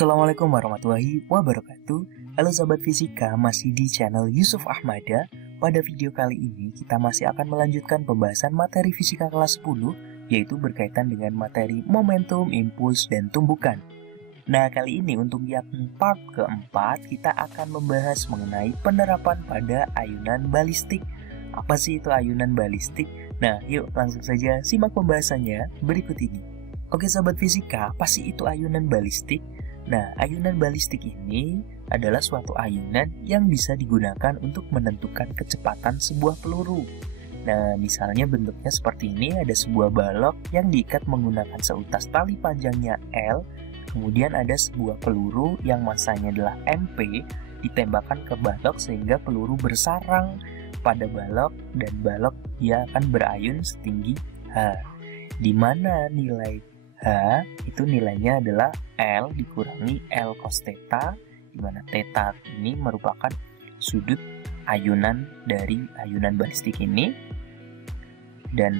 Assalamualaikum warahmatullahi wabarakatuh. Halo Sobat Fisika, masih di channel Yusuf Ahmada. Pada video kali ini kita masih akan melanjutkan pembahasan materi fisika kelas 10, yaitu berkaitan dengan materi momentum, impuls, dan tumbukan. Nah, kali ini untuk yang part keempat kita akan membahas mengenai penerapan pada ayunan balistik. Apa sih itu ayunan balistik? Nah, yuk langsung saja simak pembahasannya berikut ini. Oke Sobat Fisika, apa sih itu ayunan balistik? Nah, ayunan balistik ini adalah suatu ayunan yang bisa digunakan untuk menentukan kecepatan sebuah peluru. Nah, misalnya bentuknya seperti ini, ada sebuah balok yang diikat menggunakan seutas tali panjangnya L, kemudian ada sebuah peluru yang masanya adalah MP, ditembakkan ke balok sehingga peluru bersarang pada balok dan balok dia akan berayun setinggi H, di mana nilai H itu nilainya adalah L dikurangi L cos theta, di mana theta ini merupakan sudut ayunan dari ayunan balistik ini, dan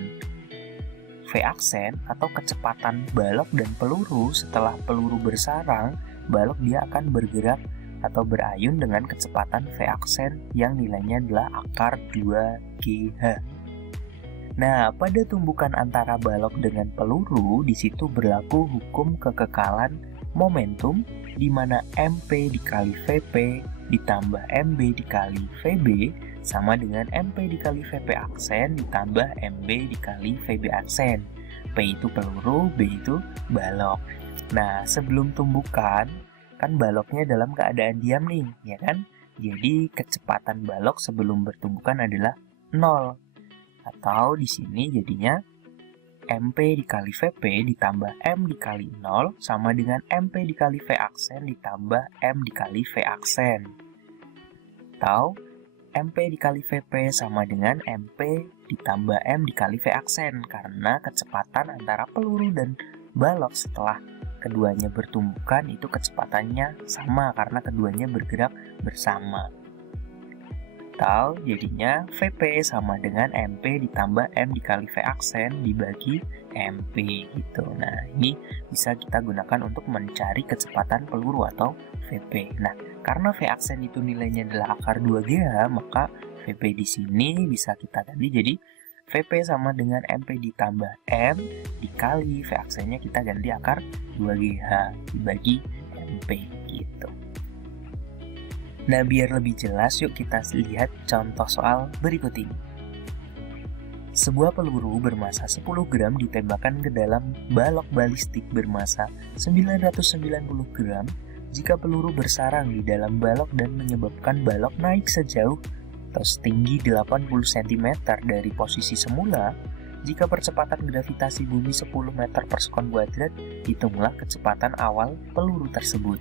V aksen atau kecepatan balok dan peluru setelah peluru bersarang, balok dia akan bergerak atau berayun dengan kecepatan V aksen yang nilainya adalah akar 2GH. Nah, pada tumbukan antara balok dengan peluru, di situ berlaku hukum kekekalan momentum, di mana MP dikali VP ditambah MB dikali VB sama dengan MP dikali VP aksen ditambah MB dikali VB aksen. P itu peluru, B itu balok. Nah, sebelum tumbukan, kan baloknya dalam keadaan diam nih, ya kan? Jadi, kecepatan balok sebelum bertumbukan adalah 0. Atau di sini jadinya MP dikali VP ditambah M dikali 0 sama dengan MP dikali V aksen ditambah M dikali V aksen. Atau MP dikali VP sama dengan MP ditambah M dikali V aksen, karena kecepatan antara peluru dan balok setelah keduanya bertumbukan itu kecepatannya sama karena keduanya bergerak bersama. Atau jadinya VP sama dengan MP ditambah M dikali V aksen dibagi MP gitu. Nah, ini bisa kita gunakan untuk mencari kecepatan peluru atau VP. Nah, karena V aksen itu nilainya adalah akar 2GH, maka VP di sini bisa kita ganti jadi VP sama dengan MP ditambah M dikali V aksennya kita ganti akar 2GH dibagi MP gitu. Nah, biar lebih jelas, yuk kita lihat contoh soal berikut ini. Sebuah peluru bermasa 10 gram ditembakkan ke dalam balok balistik bermasa 990 gram jika peluru bersarang di dalam balok dan menyebabkan balok naik sejauh atau setinggi 80 cm dari posisi semula. Jika percepatan gravitasi bumi 10 meter per sekon kuadrat, hitunglah kecepatan awal peluru tersebut.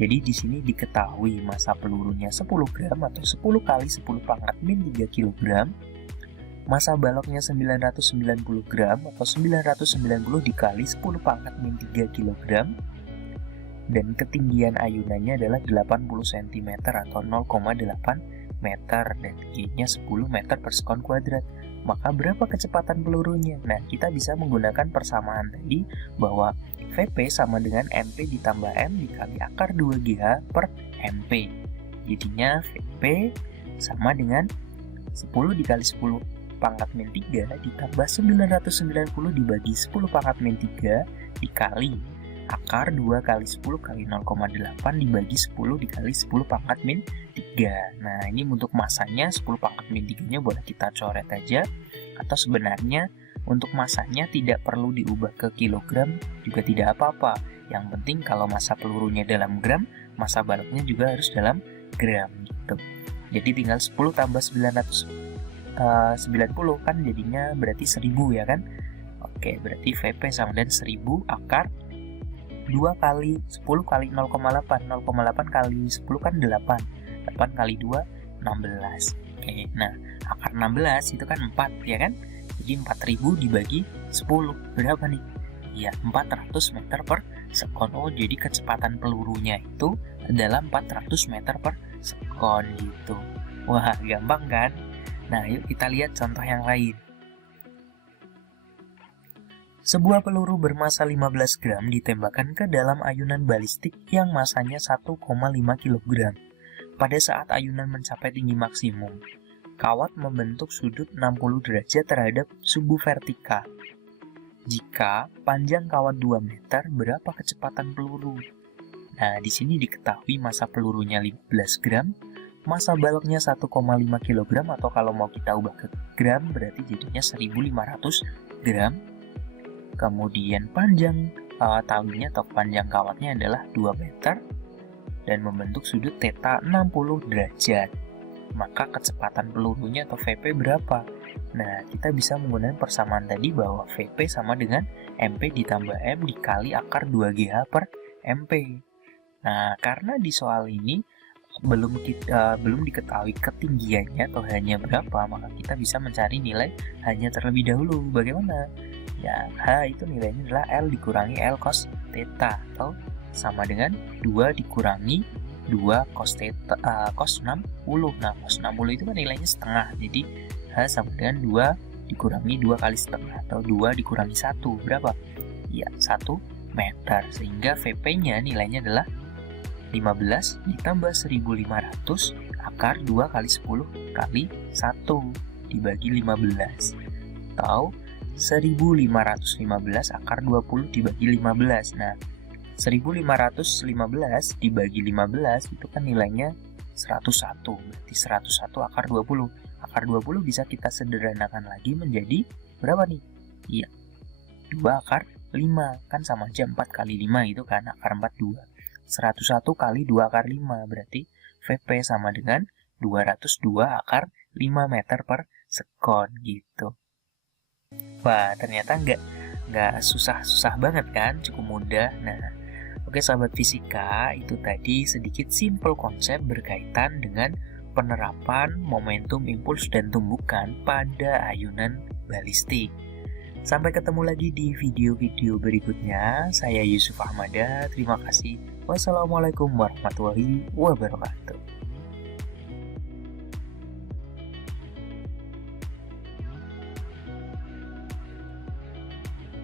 Jadi di sini diketahui massa pelurunya 10 gram atau 10 kali 10 pangkat min 3 kg. Massa baloknya 990 gram atau 990 dikali 10 pangkat min 3 kg. Dan ketinggian ayunannya adalah 80 cm atau 0,8 meter dan G-nya 10 meter per sekon kuadrat. Maka berapa kecepatan pelurunya? Nah, kita bisa menggunakan persamaan tadi bahwa VP sama dengan MP ditambah M dikali akar 2GH per MP. Jadinya VP sama dengan 10 dikali 10 pangkat min 3 ditambah 990 dibagi 10 pangkat min 3 dikali akar 2 kali 10 kali 0,8 dibagi 10 dikali 10 pangkat min 3. Nah, ini untuk masanya 10 pangkat min 3-nya boleh kita coret aja. Atau sebenarnya untuk masanya tidak perlu diubah ke kilogram juga tidak apa-apa. Yang penting kalau massa pelurunya dalam gram, massa baloknya juga harus dalam gram gitu. Jadi tinggal 10 tambah 990 kan jadinya berarti 1000 ya kan. Oke, berarti VP sama dengan 1000 akar 2 kali 10 kali 0,8 kali 10 kan 8 kali 2 16. Oke, nah akar 16 itu kan 4 ya kan, jadi 4000 dibagi 10 berapa nih? Ya 400 meter per sekon. Oh, jadi kecepatan pelurunya itu adalah 400 meter per sekon gitu. Wah, gampang kan? Nah, yuk kita lihat contoh yang lain. Sebuah peluru bermasa 15 gram ditembakkan ke dalam ayunan balistik yang masanya 1,5 kg. Pada saat ayunan mencapai tinggi maksimum, kawat membentuk sudut 60 derajat terhadap sumbu vertikal. Jika panjang kawat 2 meter, berapa kecepatan peluru? Nah, di sini diketahui massa pelurunya 15 gram, massa baloknya 1,5 kg, atau kalau mau kita ubah ke gram berarti jadinya 1500 gram. Kemudian panjang talinya atau panjang kawatnya adalah 2 meter dan membentuk sudut theta 60 derajat. Maka kecepatan pelurunya atau VP berapa? Nah, kita bisa menggunakan persamaan tadi bahwa VP sama dengan MP ditambah M dikali akar 2GH per MP. Nah, karena di soal ini belum diketahui ketinggiannya atau hanya berapa, maka kita bisa mencari nilai hanya terlebih dahulu. Bagaimana? Ya, H itu nilainya adalah L dikurangi L cos theta, atau sama dengan 2 dikurangi 2 cos theta, cos 60. Nah, cos 60 itu kan nilainya setengah, jadi H sama dengan 2 dikurangi 2 kali setengah, atau 2 dikurangi 1, berapa? Ya, 1 meter, sehingga VP-nya nilainya adalah 15 ditambah 1500 akar 2 kali 10 kali 1 dibagi 15, atau 1515 akar 20 dibagi 15. Nah, 1515 dibagi 15 itu kan nilainya 101, berarti 101 akar 20. Akar 20 bisa kita sederhanakan lagi menjadi berapa nih? Iya, 2 akar 5, kan sama aja 4 kali 5 itu kan, akar 4 2. 101 kali 2 akar 5, berarti VP sama dengan 202 akar 5 meter per sekon gitu. Wah, ternyata nggak susah-susah banget kan, cukup mudah. Nah, oke sahabat fisika, itu tadi sedikit simple konsep berkaitan dengan penerapan momentum, impuls, dan tumbukan pada ayunan balistik. Sampai ketemu lagi di video-video berikutnya. Saya Yusuf Ahmada, terima kasih. Wassalamualaikum warahmatullahi wabarakatuh.